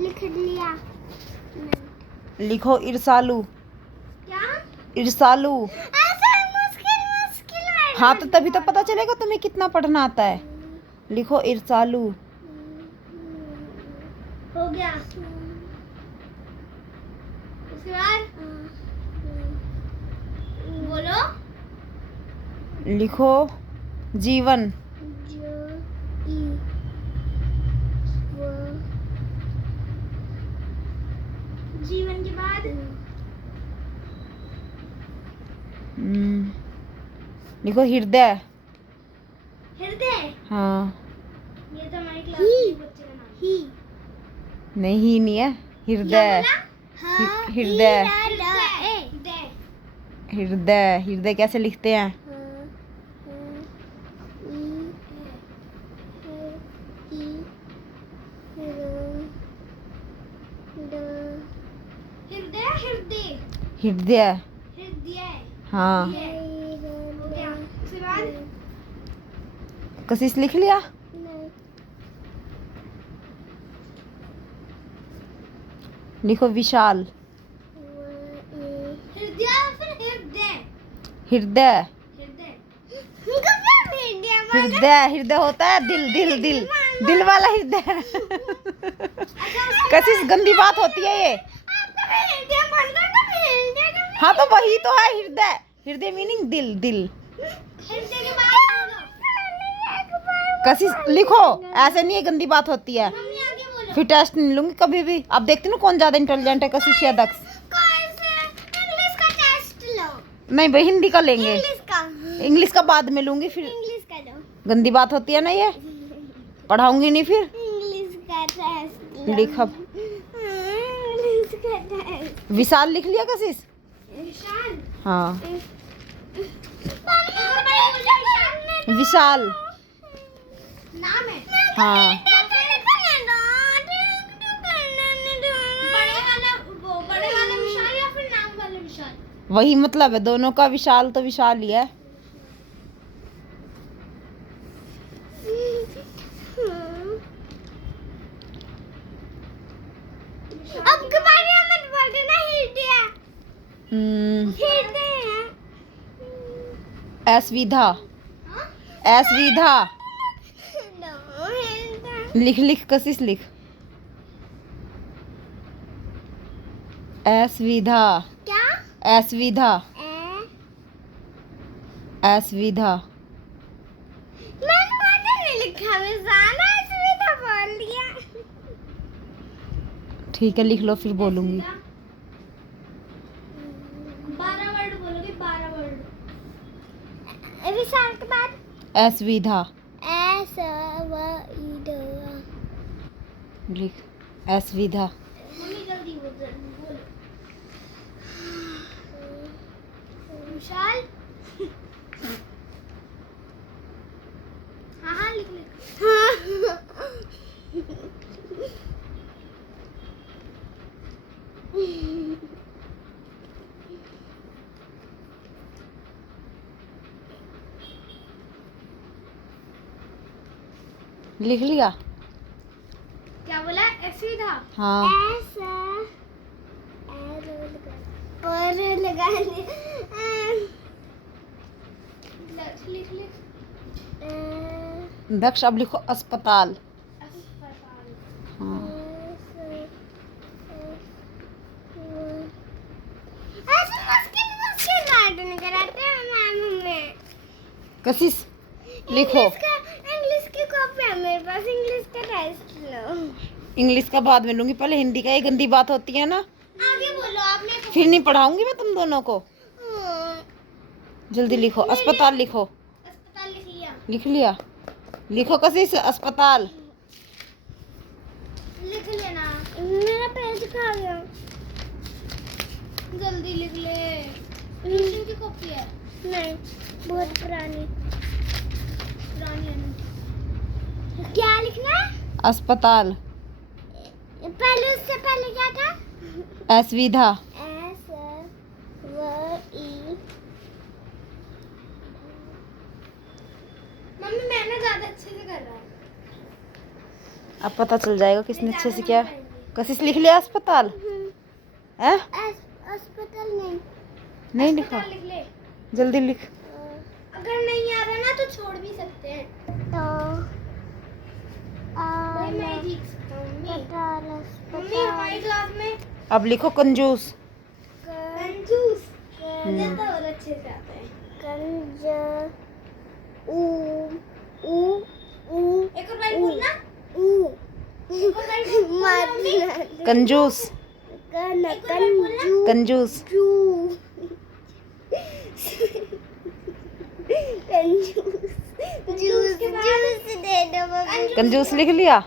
लिख लिया। लिखो इरसालू। क्या? इरसालू। ऐसा मुश्किल मुश्किल हाँ तो तभी तो पता चलेगा तुम्हें कितना पढ़ना आता है। लिखो इरसालू। हो गया। उसके बाद बोलो। लिखो जीवन। जीवन के बाद लिखो हृदय। हृदय। हाँ ये तो हमारी क्लास के बच्चे का नाम ही। नहीं नहीं है हृदय। हृदय। हृदय। हृदय कैसे लिखते हैं? हृदय हृदय हृदय। हृदय। हाँ हो गया। उसके बाद कशिश लिख लिया। लिखो विशाल। हृदय फिर हृदय। हृदय। हृदय। हृदय। हृदय होता है दिल दिल दिल दिल वाला हृदय। कशिश गंदी बात होती है ये। हाँ तो वही तो है हृदय। हृदय मीनिंग दिल दिल। कशिश लिखो ऐसे नहीं है, गंदी बात होती है। फिर टेस्ट नहीं लूंगी कभी भी। अब देखती हूँ कौन ज्यादा इंटेलिजेंट है, कशिश या दक्ष। इंग्लिश का टेस्ट लो। नहीं भाई हिंदी का लेंगे। इंग्लिश का बाद में लूंगी फिर। इंग्लिश का लो। गंदी बात होती है ना ये, पढ़ाऊंगी नहीं फिर। इंग्लिश का टेस्ट लिख अब। इंग्लिश का टेस्ट। विशाल लिख लिया कशिश? विशाल। हाँ विशाल नाम है। हाँ बड़े वाला विशाल या फिर नाम वाले विशाल? वही मतलब है दोनों का। विशाल तो विशाल ही है। अब के बारे में मत बोल देना हृदय। हृदय। असविधा। असविधा। लिख लिख कशिश लिख। असविधा। क्या? असविधा। असविधा। मैंने पता नहीं लिखा, मैं जाना असविधा बोल दिया। ठीक है लिख लो फिर बोलूंगी। 12 वर्ड बोलोगे, 12 वर्ड। विशाल के बाद असविधा लिख। असविधा। मम्मी जल्दी बोलो। विशाल। हाँ हाँ लिख लिख। लिख लिया? क्या बोला? असविधा। हाँ और लगा लिख लिख। दक्ष अब लिखो अस्पताल। अस्पताल। हाँ ऐसे मुश्किल मुश्किल वर्ड नहीं कराते हैं मैम हमें। कशिश लिखो। इंग्लिश की कॉपी है मेरे पास, इंग्लिश का टेस्ट लो। इंग्लिश का बाद में लूंगी, पहले हिंदी का। ये गंदी बात होती है ना। आगे बोलो आपने। फिर नहीं पढ़ाऊंगी मैं तुम दोनों को। जल्दी लिखो। अस्पताल लिखो। अस्पताल लिख लिया। लिख लिया? लिखो कशिश अस्पताल। लिख लिया ना? मेरा पेज खा गया। जल्दी लिख ले। ट्यूशन की कॉपी है? नहीं, बहुत पुरानी पुरानी है। क्या लिखना है? अस्पताल। पहले उससे पहले क्या था? असविधा। मम्मी मैंने ज्यादा अच्छे से कर रहा है। अब पता चल जाएगा किसने अच्छे से किया। कशिश लिख लिया अस्पताल? हैं? अस्पताल नहीं लिखा? लिख ले। जल्दी लिख। अगर नहीं आ रहा ना तो छोड़ भी सकते हैं। तो मैं लिख सकता हूँ मम्मी हमारी क्लास में। अब लिखो कंजूस। कंजूस मुझे तो और अच्छे से आता है। एक और बार बोलना। कंजूस। कंजूस। कंजूस लिख लिया?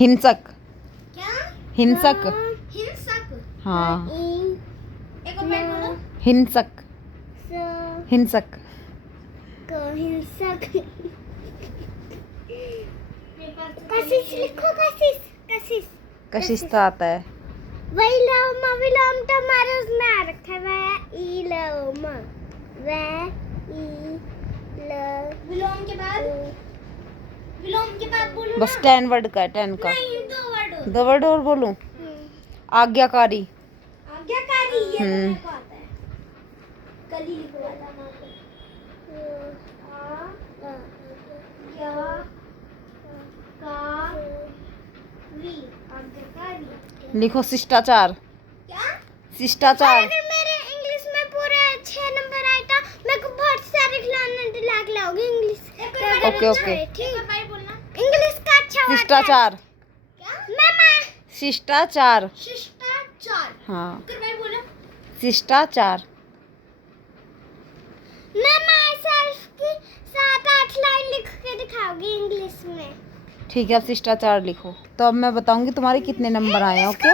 हिंसक। क्या? हिंसक। हिंसक। हाँ एक और बार बोलो। हिंसक। हिंसक। हिंसक। कशिश लिखो। कशिश कशिश तो आता है। विलोम तो हमारे उसमें आ रखा है। विलोम के बाद बोलो बस ना। 10 वर्ड का है, 10 का। नहीं, 2 वर्ड। 2 वर्ड और बोलूं? आज्ञाकारी। आज्ञाकारी ये तो मेरे को आता है। कल ही लिखवा था माँ को। आज्ञाकारी। लिखो शिष्टाचार। क्या? शिष्टाचार। अगर मेरे इंग्लिश में पूरे 6 नंबर आए तो मेरे को बहुत सारे खिलौने दिला के लाओगे इंग्लिश। ओके। ठीक है भाई बोलना। इंग्लिश का अच्छा वर्ड। शिष्टाचार। क्या? मामा। शिष्टाचार। शिष्टाचार। हाँ फिर भाई बोलो। शिष्टाचार। मामा सेल्फ की 7-8 लाइन लिख के दिखाओगी इंग्लिश में। ठीक है, अब शिष्टाचार लिखो। तो अब मैं बताऊंगी तुम्हारे कितने नंबर आए हैं। ओके,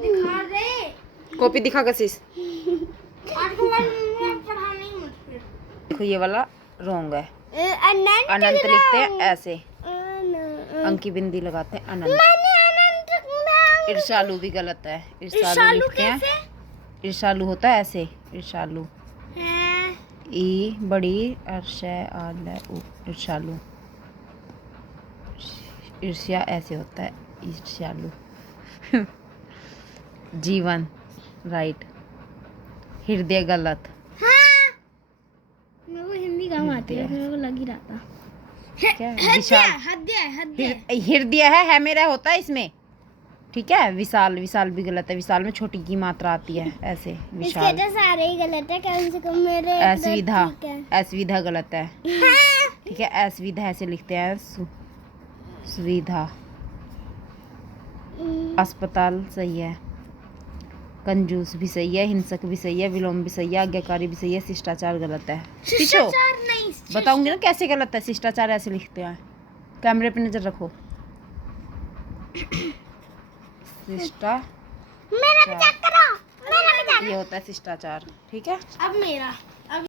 दिखा दे। कॉपी दिखा कशिश। पढ़ा नहीं मुझे। देखो ये वाला रॉन्ग है। अनंत अनंत लिखते हैं ऐसे, अंक की बिंदी लगाते हैं अनंत। मैंने अनंत ईर्षालु भी गलत है। ईर्षालु लिखते हैं। ईर्षालु होता है ऐसे, ईर्षालु। है। ई बड़ी ऊ ईर्षालु। ईर्ष्या ऐसे होता है, ईर्ष्यालु। जीवन राइट। हृदय गलत। हाँ। मेरे को हिंदी कम आती है, मेरे को लग ही रहा था। क्या विशाल? हृदय है मेरा होता है इसमें। ठीक है। विशाल, विशाल भी गलत है। विशाल में छोटी की मात्रा आती है ऐसे, विशाल। इसके तो सारे ही गलत है, कम से कम मेरे असविधा, असविधा गलत है। ठीक है, असविधा ऐसे लिखते हैं, सुविधा। अस्पताल सही है। कंजूस भी सही है। हिंसक भी सही है। विलोम भी सही है। आज्ञाकारी भी सही है। शिष्टाचार गलत है। शिष्टाचार नहीं, बताऊंगी ना कैसे गलत है। शिष्टाचार ऐसे लिखते हैं। कैमरे पे नजर रखो। मेरा मजाक करो। मेरा मजाक। ये होता है शिष्टाचार। ठीक है। अब मेरा